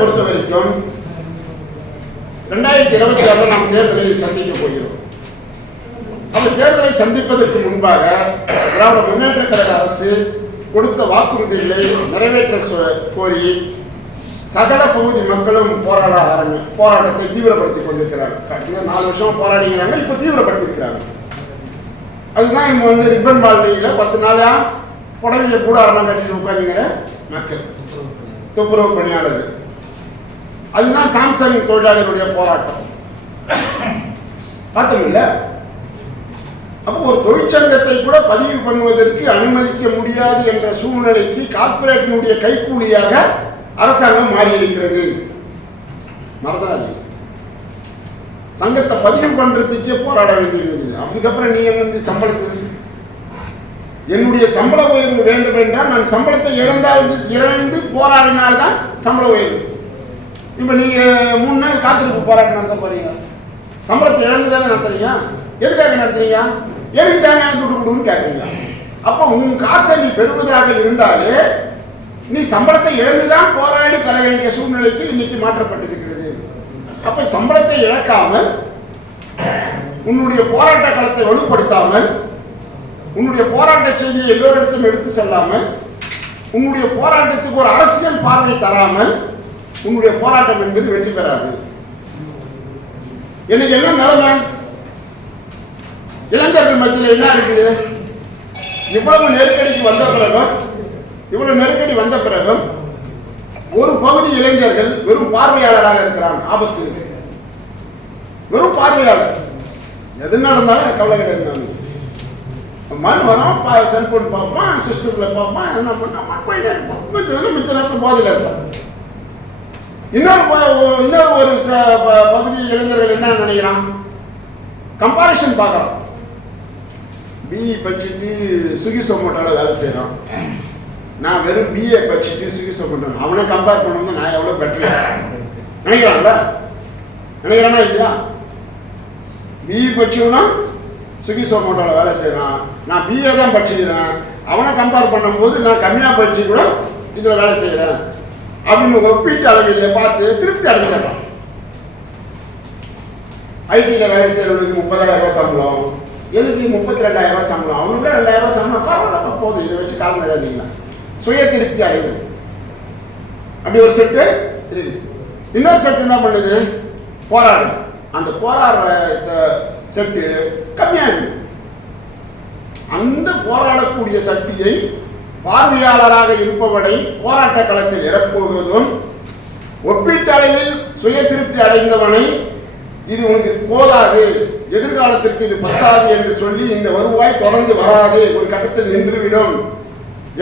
பொறுத்த வரைக்கும் ரெண்டாயிரத்தி இருபத்தி ஆறு நாம் தேர்தலை சந்திக்க போகிறோம். அந்த தேர்தலை சந்திப்பதற்கு முன்பாக திராவிட முன்னேற்ற கழக அரசு கொடுத்த வாக்குறுதிகளை நிறைவேற்ற கோரி சகல பகுதி மக்களும் போராட ஆரம்பி போராட்டத்தை தீவிரப்படுத்தி கொண்டிருக்கிறாங்க நாலு வருஷம் போராடிக்கிறாங்க இப்போ தீவிரப்படுத்திருக்கிறாங்க அதுதான் இவங்க வந்து ரிப்பன் பால்டியில் பத்து நாளா புடவையை கூடாரமாக கட்டிட்டு உட்காந்துங்கிற மக்கள். துப்புரவு பணியாளர்கள். அதுதான் சாம்சங் தொழிலாளர்களுடைய போராட்டம். பார்த்தோம்ல அப்போ ஒரு தொழிற்சங்கத்தை கூட பதிவு பண்ணுவதற்கு அனுமதிக்க முடியாது என்ற சூழ்நிலைக்கு கார்ப்பரேட்டினுடைய கைக்கூலியாக அரசாங்கம் மாறியிருக்கிறது. மறந்துடாது சங்கத்தை பதிவு பண்றதுக்கே போராட வேண்டியிருக்கிறது அதுக்கப்புறம் நீ வந்து சம்பளத்துக்கு என்னுடைய சம்பள உயர்வு வேண்டும் என்றால் நான் சம்பளத்தை இழந்தால் இழந்து போராடினால்தான் சம்பள உயர்வு. இப்போ நீங்கள் மூணு நாள் காத்திருப்பு போராட்டம் நடத்த போறீங்க. சம்பளத்தை இழந்து தானே நடத்துறீங்க? எதுக்காக நடத்துறீங்க? எனக்கு தேவையான துட்டு கொடுன்னு கேட்குறீங்க அப்போ உன் காசை நீ பெறுவதாக இருந்தாலே நீ சம்பளத்தை இழந்துதான் போராடி பெற வேண்டிய சூழ்நிலைக்கு இன்னைக்கு மாற்றப்பட்டிருக்கிறது. அப்போ சம்பளத்தை இழக்காமல் உன்னுடைய போராட்ட களத்தை வலுப்படுத்தாமல் உன்னுடைய போராட்ட செய்தியை எல்லோரிடத்தும் எடுத்து செல்லாமல் உன்னுடைய போராட்டத்துக்கு ஒரு அரசியல் பார்வை தராமல் உன்னுடைய போராட்டம் என்பது வெற்றி பெறாது. எனக்கு என்ன நிலைமை? இளைஞர்கள் மத்தியில் என்ன இருக்குது? இவ்வளவு நெருக்கடிக்கு வந்த பிறகும் இவ்வளவு நெருக்கடி வந்த பிறகும் ஒரு பகுதி இளைஞர்கள் வெறும் பார்வையாளராக இருக்கிறான் ஆபத்து. இருக்கு. வெறும் பார்வையாளர். எது நடந்தாலும் எனக்கு கவலை கிடையாது மண் வரும் செல்போன் பார்ப்பான் சிஸ்டத்தில் பார்ப்பான் என்ன பண்ணான் போயிட்டே இருப்பான். மிச்ச நேரத்தில் போதையில் இருப்பான். இன்னொரு ப- இன்னொரு ஒரு ப- பகுதி இளைஞர்கள் என்ன நினைக்கிறான்? கம்பாரிஷன் பார்க்குறான். பிஇ படிச்சுட்டு சுகி சொமோட்டோவில் வேலை செய்கிறான் நான் வெறும் பிஏ படிச்சுட்டு சுகி சொமோட்டோ அவனை கம்பேர் பண்ணும்போது நான் எவ்வளோ பெட்டர் நினைக்கிறான்ல? நினைக்கிறானா இல்லையா? பிஇ படிச்சவனா சுகி சொமோட்டோவில் வேலை செய்கிறான் நான் பிஏ தான் படிச்சுக்கிறேன். அவனை கம்பேர் பண்ணும்போது நான் கம்மியாக படிச்சு கூட இதில் வேலை செய்கிறேன் அப்படின்னு ஒப்பீட்டு அளவில் பார்த்து திருப்தி அடைஞ்சிடலாம் ஐடியில் வேலை செய்கிறவங்களுக்கு முப்பதாயிரம் ரூபாய் சம்பளம் எழுதி முப்பத்தி ரெண்டாயிரம் ரூபாய் சம்பளம் அவங்களுக்கு ரெண்டாயிரம் ரூபாய் சம்பளம் பரவாயில்லப்பா போதும் இதை வச்சு காலம் நிறையா சுய திருப்தி அடைவது. அப்படி ஒரு செட்டு இன்னொரு செட்டு என்ன பண்ணுது? போராடும் அந்த போராடுற செ- செட்டு கம்மியாகுது அந்த போராடக்கூடிய சக்தியை பார்வையாளராக இருப்பவனை போராட்ட களத்தில் இறப்புவதும் ஒப்பீட்டளவில் சுய திருப்தி அடைந்தவனை இது உனக்கு போதாது எதிர்காலத்திற்கு இது பத்தாது என்று சொல்லி இந்த வருவாய் தொடர்ந்து வராது ஒரு கட்டத்தில் நின்றுவிடும்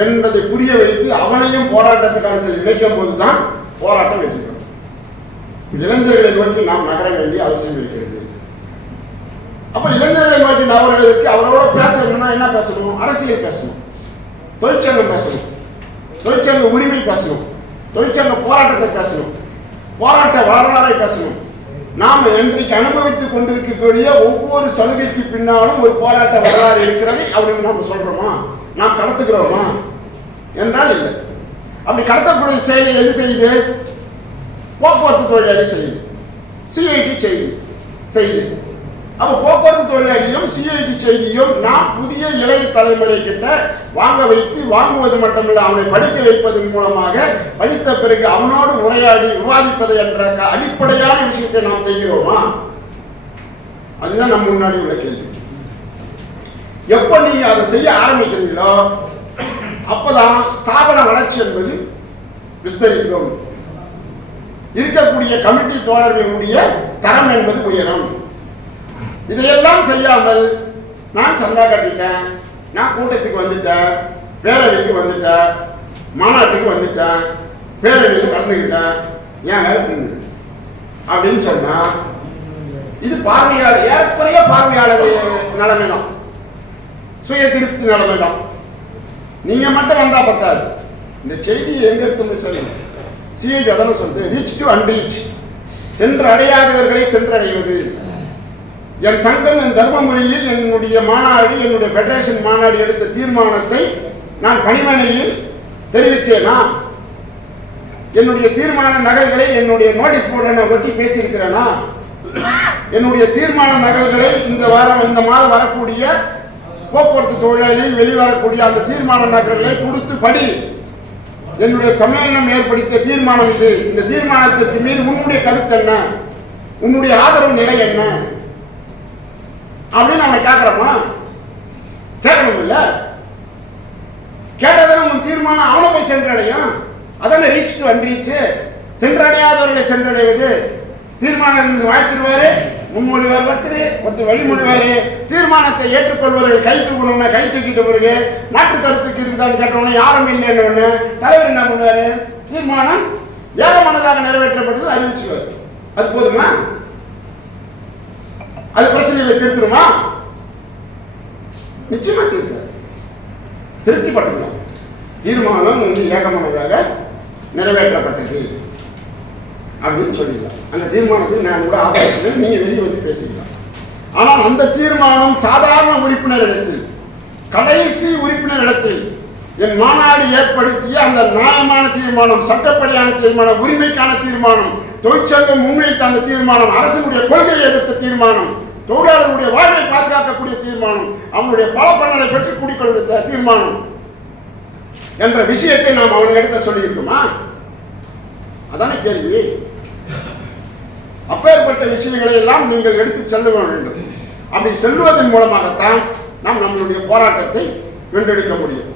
என்பதை புரிய வைத்து அவனையும் போராட்டத்து காலத்தில் இணைக்கும் போதுதான் போராட்டம் வெற்றி இளைஞர்களை நோக்கி நாம் நகர வேண்டிய அவசியம் இருக்கிறது. அப்ப இளைஞர்களை நோக்கி நகர்வதற்கு அவரோட பேசணும்னா என்ன பேசணும்? அரசியல் பேசணும். தொழிற்சங்கம் பேசணும். தொழிற்சங்க உரிமை பேசணும். தொழிற்சங்க போராட்டத்தை பேசணும். போராட்ட வரலாறை பேசணும். நாம் இன்றைக்கு அனுபவித்துக் கொண்டிருக்கக்கூடிய ஒவ்வொரு சலுகைக்கு பின்னாலும் ஒரு போராட்ட வரலாறு இருக்கிறதை அவருக்கு நாம் சொல்றோமா? நாம் கடத்துகிறோமா? என்றால் இல்லை. அப்படி கடத்தக்கூடிய செயலை எது செய்யுது? போக்குவரத்து தொழிலாளி செய்யுது. சிஐடி செய்யுது. செய்யுது. அப்போ போக்குவரத்து தொழிலாளியும் சிஐடி செய்தியும் நாம் புதிய இளைய தலைமுறை கிட்ட வாங்க வைத்து வாங்குவது மட்டுமல்ல அவனை படிக்க வைப்பதன் மூலமாக படித்த பிறகு அவனோடு உரையாடி விவாதிப்பது என்ற க- அடிப்படையான விஷயத்தை நாம் செய்கிறோமா? அதுதான் நம்ம முன்னாடி உள்ள கேள்வி. எப்போ நீங்க அதை செய்ய ஆரம்பிக்கிறீங்களோ அப்பதான் ஸ்தாபன வளர்ச்சி என்பது விஸ்தரிக்கும். இருக்கக்கூடிய கமிட்டி தோழர்களுடைய தரம் என்பது உயரும். இதையெல்லாம் செய்யாமல் நான் சந்தா கட்டிட்டேன் நான் கூட்டத்துக்கு வந்துட்டேன் பேரவைக்கு வந்துட்டேன் மாநாட்டுக்கு வந்துட்டேன் பேரவையில் கலந்துக்கிட்டேன் என் வேலை தெரிஞ்சது? அப்படின்னு சொன்னா இது பார்வையாளர் ஏறக்குறைய பார்வையாளர் நிலைமை தான் சுய திருப்தி நிலைமை தான் நீங்க மட்டும் வந்தா பத்தாது. இந்த செய்தியை எங்க எடுத்து சொல்லுங்க? சிஐடி அதெல்லாம் சொல்லுது ரீச் டு அன்ரீச் சென்று அடையாதவர்களை சென்றடைவது. என் சங்கம் என் தர்மபுரியில் என்னுடைய மாநாடு என்னுடைய ஃபெடரேஷன் மாநாடு எடுத்த தீர்மானத்தை நான் பணிமனையில் தெரிவிச்சேனா என்னுடைய தீர்மான நகல்களை என்னுடைய நோட்டீஸ் போர்டில் நான் ஒட்டி பேசியிருக்கிறேனா? என்னுடைய தீர்மான நகல்களை இந்த வாரம் இந்த மாதம் வரக்கூடிய போக்குவரத்து தொழிலாளியில் வெளிவரக்கூடிய அந்த தீர்மான நகல்களை கொடுத்து படி. என்னுடைய சம்மேளனம் ஏற்படுத்திய தீர்மானம் இது. இந்த தீர்மானத்திற்கு மீது உன்னுடைய கருத்து என்ன? உன்னுடைய ஆதரவு நிலை என்ன? அப்படின்னு நம்ம கேட்கிறோமா கேட்கணும் இல்லை கேட்டதான உன் தீர்மானம் அவனை போய் சென்றடையும். அதான ரீச் டு அன்ரீச் சென்றடையாதவர்களை சென்றடைவது. தீர்மானம் வாய்ச்சிருவாரு முன்மொழிவார் ஒருத்தர் ஒருத்தர் வழிமொழிவாரு தீர்மானத்தை ஏற்றுக்கொள்வர்கள் கை தூக்கணும்னா கை தூக்கிட்டு பிறகு நாட்டு கருத்துக்கு இருக்குதான்னு கேட்டவொடனே யாரும் இல்லைன்னு ஒன்று தலைவர் என்ன பண்ணுவார்? தீர்மானம் ஏகமனதாக நிறைவேற்றப்பட்டது அறிவிச்சுவார் அது போதுமா? அது பிரச்சனைகளை திருத்தணுமா? நிச்சயமா தீர்க்காது திருப்திப்பட்டுள்ளோம் தீர்மானம் வந்து ஏகமானதாக நிறைவேற்றப்பட்டது. அப்படின்னு சொல்லிடலாம். அந்த தீர்மானத்தில் நான் கூட ஆதாரத்தில் நீங்க வெளியே வந்து பேசிக்கலாம். ஆனால் அந்த தீர்மானம் சாதாரண உறுப்பினர் இடத்தில் கடைசி உறுப்பினர் இடத்தில் என் மாநாடு ஏற்படுத்திய அந்த நியாயமான தீர்மானம் சட்டப்படியான தீர்மானம் உரிமைக்கான தீர்மானம் தொழிற்சங்கம் முன்வைத்த அந்த தீர்மானம் அரசினுடைய கொள்கையை எதிர்த்த தீர்மானம் தொழிலாளர்களுடைய வாழ்வை பாதுகாக்கக்கூடிய தீர்மானம் அவனுடைய பல பலனை பெற்றுக் குடிக்கொள்ள தீர்மானம் என்ற விஷயத்தை நாம் அவனிடத்த சொல்லியிருக்கோமா? அதான கேள்வி. அப்பேற்பட்ட விஷயங்களை எல்லாம் நீங்கள் எடுத்து செல்ல வேண்டும். அப்படி செல்வதன் மூலமாகத்தான் நாம் நம்மளுடைய போராட்டத்தை வென்றெடுக்க முடியும்.